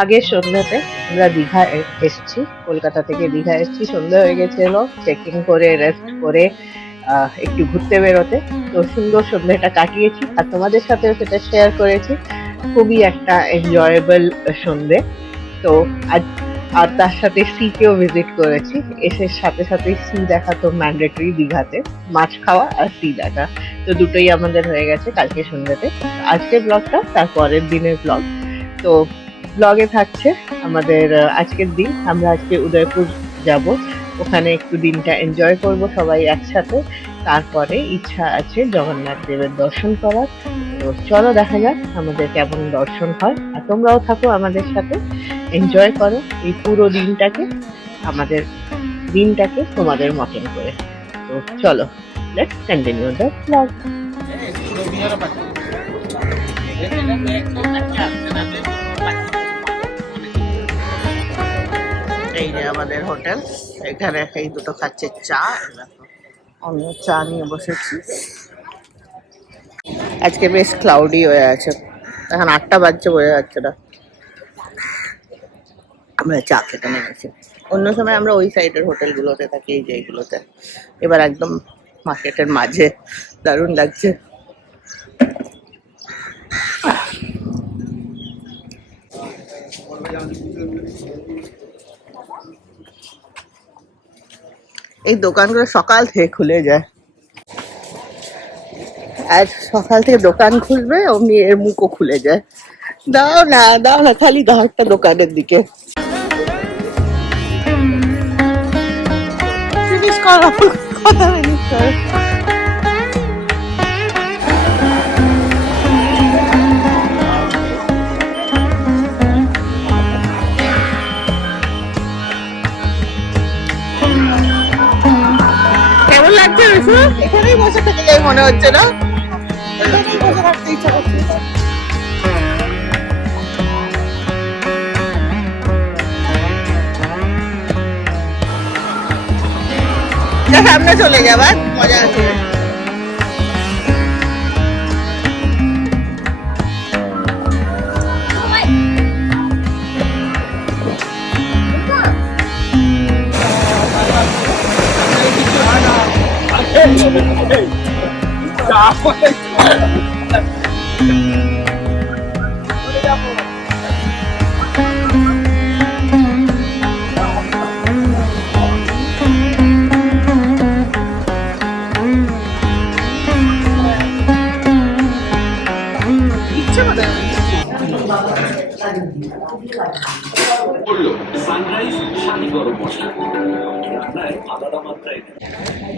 আগের সন্ধ্যাতে আমরা দীঘা এসেছি, কলকাতা থেকে দীঘা এসেছি, সন্ধ্যা হয়ে গেছিল চেক ইন করে রেস্ট করে একটু ঘুরতে বেরোতে। তো সুন্দর সন্ধ্যাটা কাটিয়েছি আর তোমাদের সাথেও সেটা শেয়ার করেছি। খুবই একটা এনজয়েবল সন্ধে। তো আজ আর তার সাথে সি কেও ভিজিট করেছি। এসে সাথে সাথে সি দেখা তো ম্যান্ডেটরি দীঘাতে, মাছ খাওয়া আর সি দেখা, তো দুটোই আমাদের হয়ে গেছে কালকে সন্ধ্যাতে। আজকের ব্লগটা তার পরের দিনের ব্লগ। তো ব্লগে থাকছে আমাদের আজকের দিন। আমরা আজকে উদয়পুর যাব, ওখানে একটু দিনটা এনজয় করব সবাই একসাথে। তারপরে ইচ্ছা আছে জগন্নাথ দেবের দর্শন করার। তো চলো দেখা যাক আমাদের কেমন দর্শন হয়, আর তোমরাও থাকো আমাদের সাথে, এনজয় করো এই পুরো দিনটাকে, আমাদের দিনটাকে তোমাদের মতন করে। তো চলো, লেটস কন্টিনিউ দ্য ব্লগ। এই যে আমাদের হোটেল, এখানে এই দুটো খাচ্ছে চা, আমিও চা নিয়ে বসেছি। আজকে বেশ ক্লাউডি হয়ে আছে, এখন 8টা বাজছে, বোঝা যাচ্ছে না। আমরা চা খেতে নেমেছি। অন্য সময় আমরা ওই সাইডের হোটেলগুলোতে থাকি, এই যে এইগুলোতে। এবার একদম মার্কেটের মাঝে, দারুণ লাগছে। এই দোকানগুলো সকাল থেকে খুলে যায়, আর সকাল থেকে দোকান খুলবে অমনি এর মুখও খুলে যায়। দাও না দাও না, খালি দাও একটা দোকানের দিকে। ফিনিশ করো, কথা ফিনিশ করো। কেমন লাগছে বিশু? এখানেই বসে থেকে যাই মনে হচ্ছে না? এখানেই বসে থাকতে ইচ্ছা করছে। সামনে চলে যাবার মজা আছে।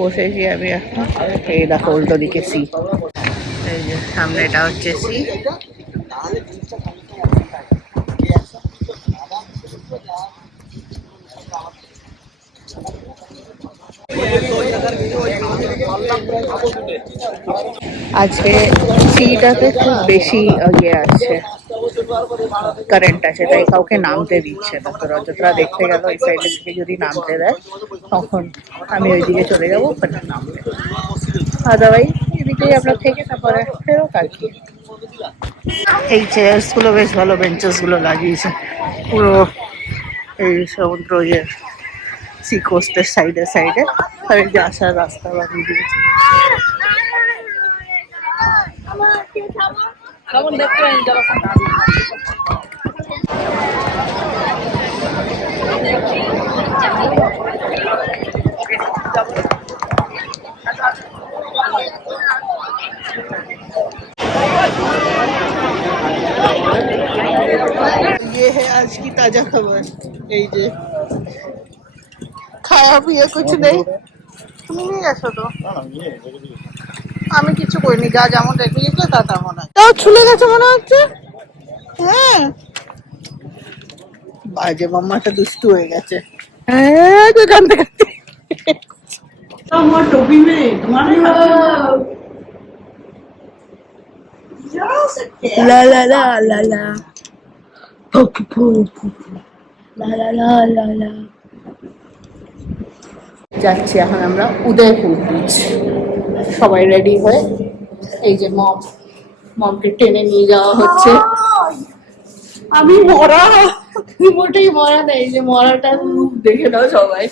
বসেছি আমি এখন, এই দেখো উল্টো দিকে সি, এই যে সামনে এটা হচ্ছে সি। আজকে সিটাতে খুব বেশি ইয়ে আছে, কারেন্ট আছে, তাই কাউকে নামতে দিচ্ছে না। তো রজতরা দেখতে গেল এই সাইডে থেকে যদি নামতে দেয় তখন আমি ওইদিকে চলে যাবো, ওখানে নামবে। আদারওয়াইজ এদিকেই আমরা থেকে তারপরে ফেরত আর কি। এই চেয়ার্স গুলো বেশ ভালো, বেঞ্চেস গুলো লাগিয়েছে পুরো এই সমুদ্র ইয়ে সি কোস্টের সাইডে সাইডে, আর এই যে আসার রাস্তা বানিয়ে দিয়েছে। ये है आज की ताजा खबर, এই যে খাওয়া পিয়া কিছু নেই। তুমি নিয়ে গেছো তো? আমি কিছু করিনি, যা যেমন রেখে গেছে তা তেমন আছে। তাও ছুলে গেছে মনে হচ্ছে। হ্যাঁ, বাজে মাম্মাটা দুষ্টু হয়ে গেছে। হ্যাঁ, কাঁদতে কাঁদতে আমার টপি মেয়ে মানে লা লা লা লা লা পপু পপু লা লা লা লা লা। যাচ্ছি এখন আমরা উদয়পুর বিচ, সবাই রেডি হয়ে। এই যে মমকে টেনে নিয়ে যাওয়া হচ্ছে। আমি মরা, মোটেই মরা নেই, যে মরাটার রূপ দেখে নাও সবাই।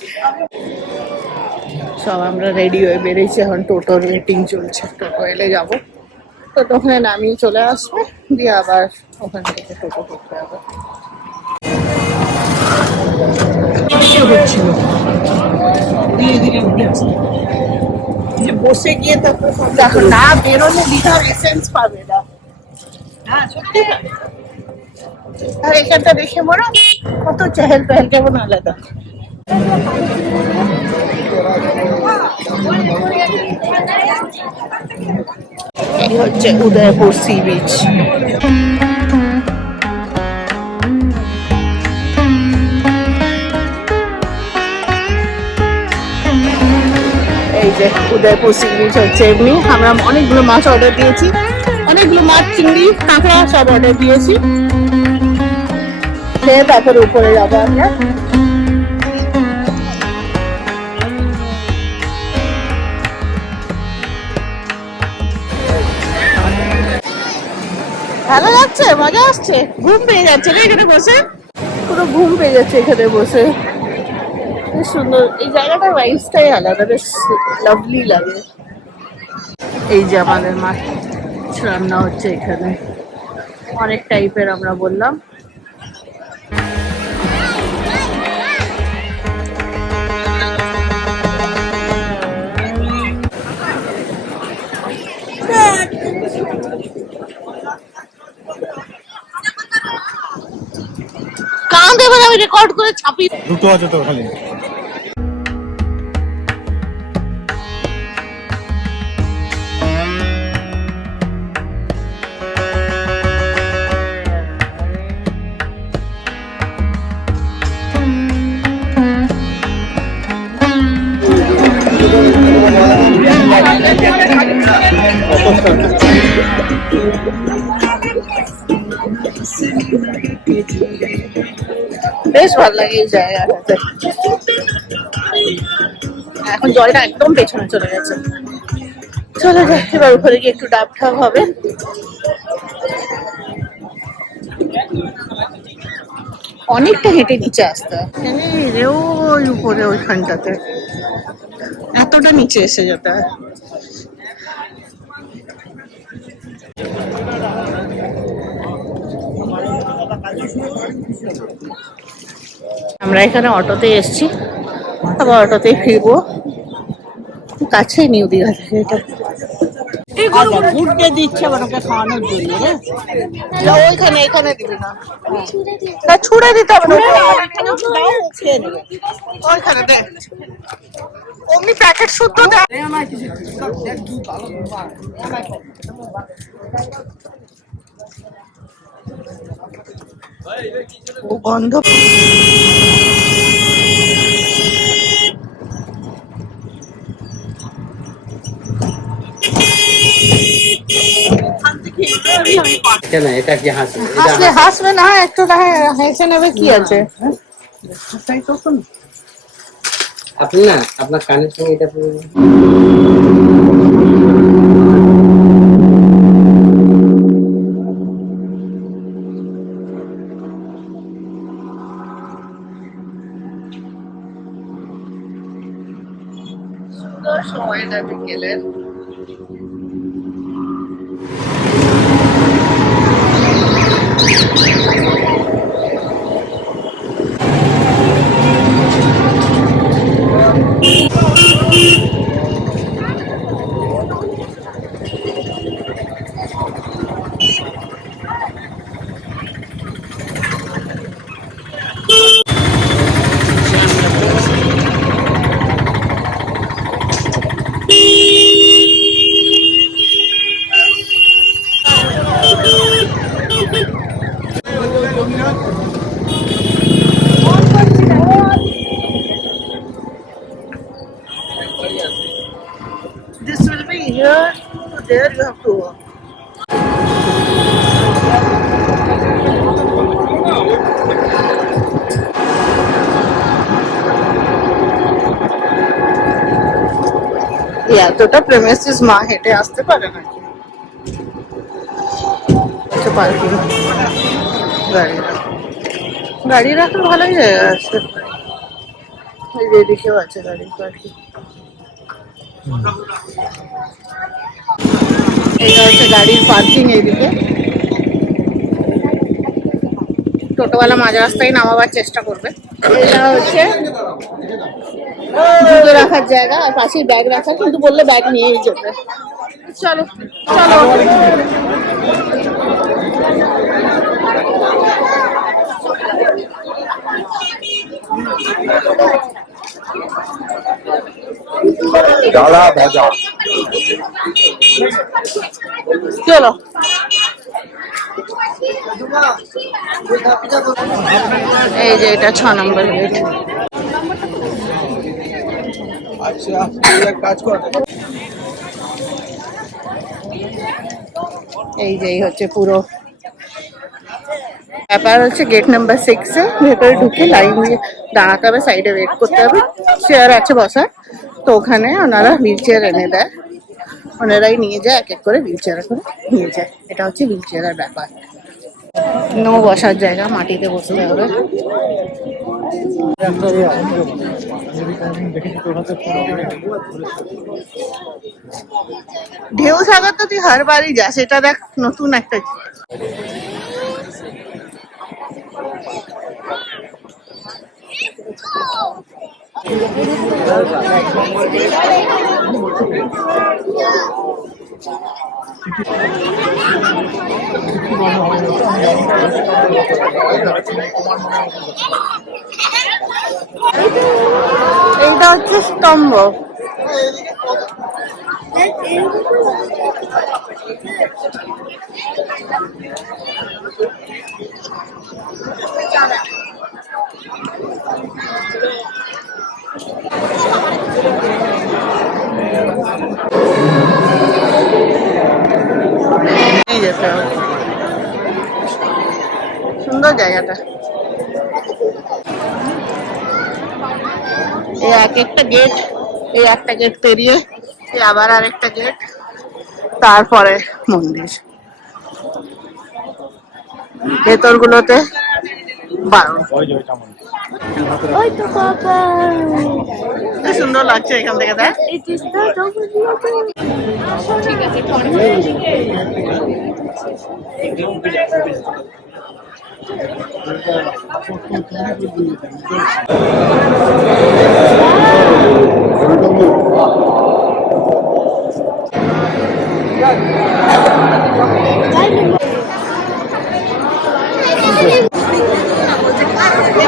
সব আমরা রেডি হয়ে বেরিয়েছি, এখন টোটোর ওয়েটিং চলছে, টোটো এলে যাবো। টোটো ওখানে নামিয়ে চলে আসবে, দিয়ে আবার ওখান থেকে টোটো করতে হবে। হচ্ছিল ধীরে ধীরে উঠে আসছে, যে বসে গিয়ে দেখো না বেরোলে দীঘার এসেন্স পাবে না। হ্যাঁ সত্যি, আর এখানটা দেখে মনে হয় কত চেহেল পেহেল, কেমন আলাদা। এই হচ্ছে উদয়পুর সি বিচ। এই যে উদয়পুর সি বিচ হচ্ছে এমনি। আমরা অনেকগুলো মাছ অর্ডার দিয়েছি, অনেকগুলো মাছ, চিংড়ি, কাঁকড়া সব অর্ডার দিয়েছি। খেয়ে তারপরে উপরে যাবো আমরা। ভালো লাগছে, মজা আসছে, ঘুম পেয়ে যাচ্ছে না এখানে বসে, পুরো ঘুম পেয়ে যাচ্ছে এখানে বসে। বেশ সুন্দর এই জায়গাটার ভাইবসটাই আলাদা, বেশ লাভলি লাগে। এই যে আমাদের মাছ রান্না হচ্ছে এখানে, অনেক টাইপের আমরা বললাম। কান দেবে, আমি রেকর্ড করে ছাপি। দুটো আছে তো খালি। বেশ ভালো লাগে এই জায়গাটাতে। এখন জলটা একদম পেছনে চলে গেছে, চলে যায়। এবার উপরে গিয়ে একটু ডাব ঠাব হবে। অনেকটা হেঁটে নিচে আসতে হয়, ওই উপরে ওইখানটাতে এতটা নিচে এসে যেতে হয়। আমরা এখানে অটোতে এসেছি, আবার অটোতেই ফিরবো। কাছেই নিউ দীঘা থেকে এটা। ঘুরতে দিচ্ছে ওকে খাওয়ানোর জন্য, ওইখানে এখানে দিবি না, ছুড়ে দিতে হবে ওইখানে দে, অমনি প্যাকেট শুদ্ধ দেয়। ও গন্ধ। হাসলে হাসবে না, একটু হেসে নেবে, কি আছে। আপনি না আপনার কানের সঙ্গে এটা সময়টা বিকেলের। This will be here to there, you have to walk. এতটা প্রেমিসিস মা হেঁটে আসতে পারে না। পার্কিং গাড়ি গাড়ি রাখার ভালোই জায়গা আছে। এই যে এদিকেও আছে গাড়ি পার্কিং। এটা হচ্ছে গাড়ির পার্কিং এইদিকে। টোটোওয়ালা মাঝ রাস্তায় নামাবার চেষ্টা করবে। এটা হচ্ছে জুতো রাখার জায়গা, আর পাশেই ব্যাগ রাখার, কিন্তু বললে ব্যাগ নিয়েই যেতে। চলো চলো। ডালা ভাজা চলো। এই যে এটা 6 নম্বর গেট। আচ্ছা এক কাজ কর এই যে এই হচ্ছে পুরো ব্যাপার। হচ্ছে গেট নাম্বার 6 এ ভেতরে ঢুকে লাইন দিয়ে দাঁড়াতে হবে, সাইডে ওয়েট করতে হবে। চেয়ার আছে বসার, তো ওখানে ওনারা হুইল চেয়ার এনে দেয়, ওনারাই নিয়ে যায় এক এক করে হুইল চেয়ারে করে নিয়ে যায়। এটা হচ্ছে হুইল চেয়ারের ব্যাপার। নো বসার জায়গা, মাটিতে বসতে হবে। ঢেউ সাগর তো তুই হর বারই যাস, এটা দেখ নতুন একটা। এইটা হচ্ছে স্তম্ভ। এই যেতে হবে। সুন্দর জায়গাটা। এই এক একটা গেট, এই একটা গেট পেরিয়ে এই আবার আরেকটা গেট, তারপরে মন্দির। ভেতরগুলোতে বারণ। কি সুন্দর লাগছে এখান থেকে, দেখ।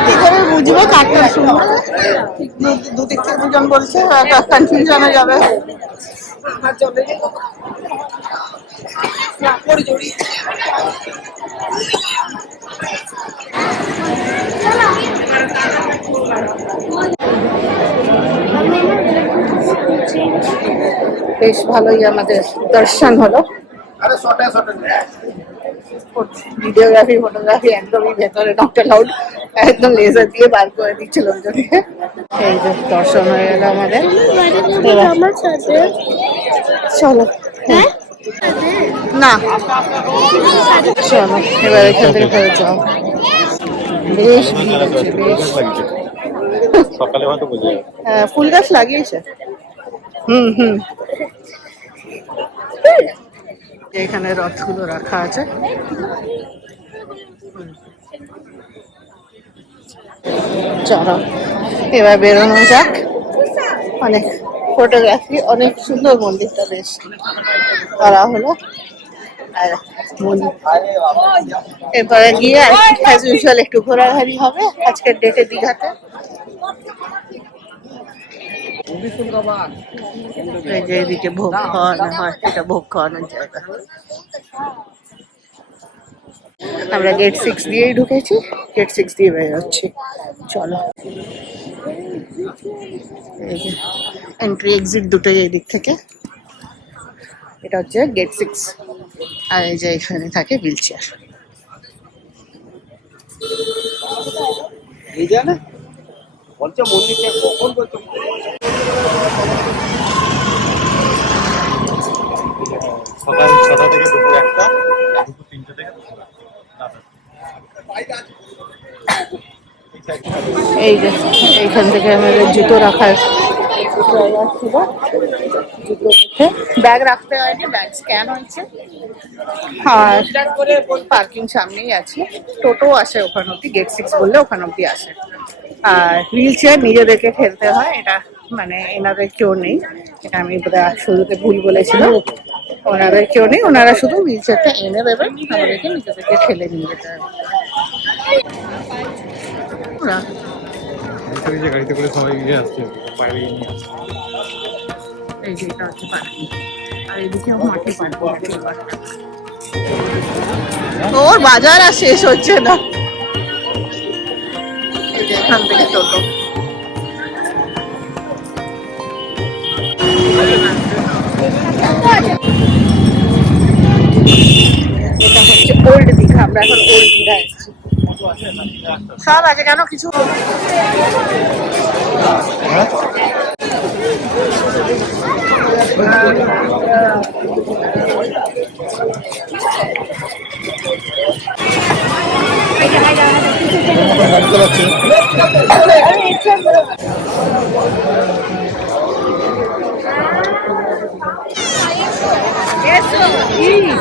কি করে বুঝবো কাঠটা সুন্দর? দুদিক থেকে দুজন বলছে, কনফিউশন হয়ে যাবে। বেশ ভালোই আমাদের দর্শন হলো। ভিডিওগ্রাফি ফটোগ্রাফি একদমই ভেতরে নট অ্যালাউড, একদম লেজার দিয়ে বার করে দিচ্ছিল লোকজনকে। এই যে দর্শন হয়ে গেল আমাদের। চলো না, চলো এবার এখান থেকে ফেরত যাও। বেশ ভিড় আছে, বেশ। সকালে হয়তো বোঝা যাবে। হ্যাঁ, ফুল গাছ লাগিয়েছে। হুম। এখানে রথগুলো রাখা আছে। চলো এবার বেরোনো যাক। অনেক ফটোগ্রাফি, অনেক সুন্দর মন্দিরটা বেশ করা হলো। আর এরপরে গিয়ে অ্যাজ ইউজুয়াল একটু ঘোরাঘুরি হবে আজকের ডেটে দীঘাতে। এই যে এদিকে ভোগ খাওয়ানো হয়, এটা ভোগ খাওয়ানোর জায়গা। আমরা গেট 6 দিয়েই ঢুকেছি, গেট 6 দিয়ে বেরোচ্ছি। চলো, এই যে এন্ট্রি এক্সিট দুটোই এই দিক থেকে। এটা হচ্ছে গেট 6, আর এই যে এখানে থাকে হুইল চেয়ার। এই জানে বলছে মন্দিরটা কখন বলছো? সকাল 6টা থেকে দুপুর 1টা, দুপুর 3টে থেকে এই যে এইখান থেকে আমাদের জুতো রাখার জায়গা ছিল, জুতো রেখে ব্যাগ রাখতে হয়নি, ব্যাগ স্ক্যান হয়েছে। আর পার্কিং সামনেই আছে, টোটো আসে ওখান অব্দি, গেট 6 বললে ওখান অব্দি আসে। আর হুইল চেয়ার নিজেদেরকে ঠেলতে হয়, এটা মানে এনাদের কেউ নেই, এটা আমি বোধহয় শুরুতে ভুল বলেছিলাম। ওনাদের কেউ নেই, ওনারা শুধু হুইল চেয়ারটা এনে দেবেন, আমাদেরকে নিজেদেরকে ঠেলে নিয়ে যেতে হবে। ওরা যে গাড়িতে করে সবাই গিয়ে আসছে বাইরে নিয়ে আসছে। এই যে এটা হচ্ছে পার্কিং, আর এদিকেও মাঠে পার্কিং। ওর বাজার আর শেষ হচ্ছে না। এই যে এখান থেকে টোটো, এটা হচ্ছে ওল্ড দীঘা, আমরা এখন ওল্ড দীঘা এসেছি। সব আছে কেন কিছু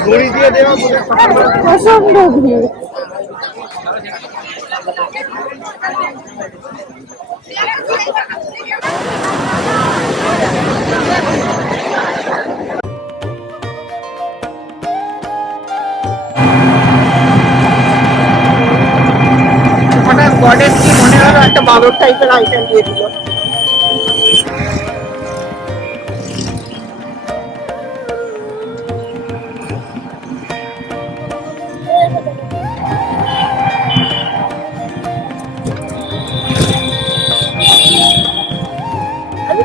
দড়ি দিয়ে দেওয়া প্রচন্ড ভিড়। হঠাৎ গডের কি মনে হলো, একটা বাবর টাইপের আইটেম দিয়ে দিল।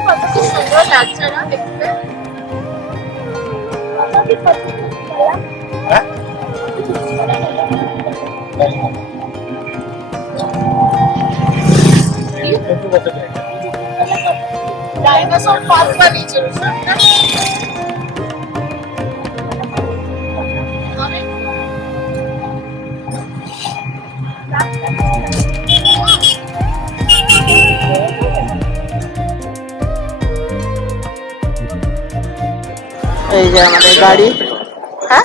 কত কি সুন্দর লাগছে না দেখতে। डायनासोर पार्क का नीचे এই যে আমাদের গাড়ি, হ্যাঁ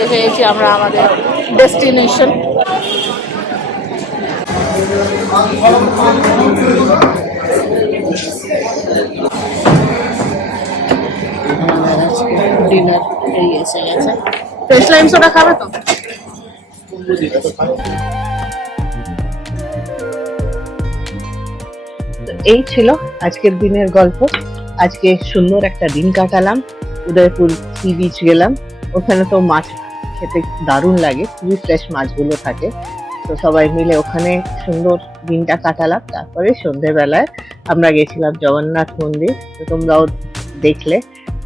এসে গেছি আমরা আমাদের ডেস্টিনেশন। ডিনার এই এসে গেছে। ফ্রেশ লাইম সোডা খাবে তো? এই ছিল আজকের দিনের গল্প। আজকে সুন্দর একটা দিন কাটালাম, উদয়পুর সি বিচ গেলাম, ওখানে তো মাছ খেতে দারুণ লাগে, খুবই ফ্রেশ মাছগুলো থাকে। তো সবাই মিলে ওখানে সুন্দর দিনটা কাটালাম। তারপরে সন্ধেবেলায় আমরা গেছিলাম জগন্নাথ মন্দির, তো তোমরাও দেখলে,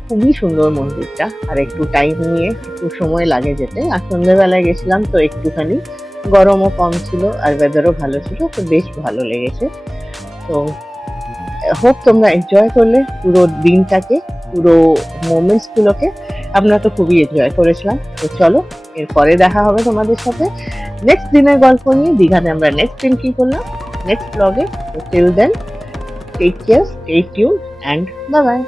খুবই সুন্দর মন্দিরটা, আর একটু টাইম নিয়ে একটু সময় লাগে যেতে। আর সন্ধেবেলায় গেছিলাম তো একটুখানি গরমও কম ছিল আর ওয়েদারও ভালো ছিল, তো বেশ ভালো লেগেছে। তো হোপ তোমরা এনজয় করলে পুরো দিনটাকে, পুরো মোমেন্টস গুলোকে। আমরা তো খুবই এনজয় করেছিলাম। তো চলো এরপরে দেখা হবে তোমাদের সাথে নেক্সট দিনের গল্প নিয়ে। দীঘাতে আমরা নেক্সট দিন কি করলাম নেক্সট ব্লগে। তো till then take care, stay tuned and bye by.